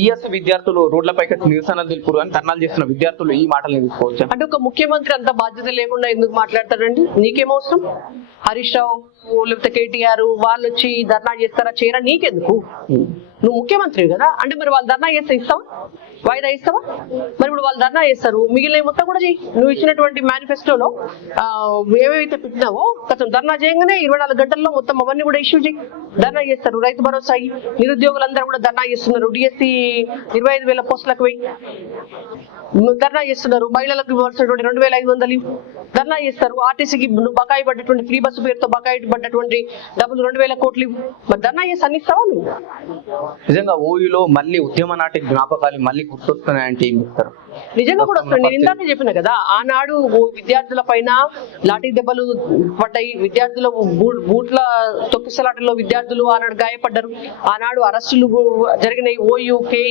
ES విద్యార్థులు రోడ్లపైకి నిరసన తెలుపురు అని ధర్నాలు చేస్తున్న విద్యార్థులు ఈ మాటలు తీసుకోవచ్చు. అంటే ఒక ముఖ్యమంత్రి అంత బాధ్యత లేకుండా ఎందుకు మాట్లాడతారండి? నీకేమవసరం? హరీష్ రావు లేకపోతే కేటీఆర్ వాళ్ళు వచ్చి ధర్నా చేస్తారా చేయరా నీకెందుకు? నువ్వు ముఖ్యమంత్రి కదా, అంటే మరి వాళ్ళు ధర్నా చేస్తే ఇస్తావా? వాయిదా ఇస్తావా? మరి ఇప్పుడు వాళ్ళు ధర్నా చేస్తారు, మిగిలిన మొత్తం కూడా చెయ్యి. నువ్వు ఇచ్చినటువంటి మేనిఫెస్టోలో ఏవైతే పెట్టినావో కొంచెం ధర్నా చేయగానే 24 గంటల్లో మొత్తం అవన్నీ కూడా ఇష్యూ చేయి. ధర్నా చేస్తారు. రైతు భరోసా నిరుద్యోగులందరూ కూడా ధర్నా చేస్తున్నారు. డిఎస్సి 25,000 పోస్టులకు వెయ్యి ధర్నా చేస్తున్నారు. మహిళలకు ఇవ్వాల్సినటువంటి 2,500 ధర్నా చేస్తారు. ఆర్టీసీకి బకాయి పడ్డటువంటి ఫ్రీ బస్సు పేరుతో బకాయి పడ్డటువంటి డబ్బులు 2,000 కోట్లు మరి ధర్నా చేసి అన్నిస్తావా నువ్వు? నిజంగా ఓయూలో మళ్ళీ ఉద్యమ నాటి జ్ఞాపకాలు మళ్ళీ గుర్తొస్తున్నాయంటే ఏం చెప్తారు? నిజంగా కూడా వస్తుంది. నేను ఇందాక చెప్పిన కదా, ఆనాడు విద్యార్థుల పైన లాఠీ దెబ్బలు పడ్డాయి. విద్యార్థుల బూట్ల తొక్కిసలాటలో విద్యార్థులు ఆనాడు గాయపడ్డారు. ఆనాడు అరెస్టులు జరిగినాయి. ఓయూ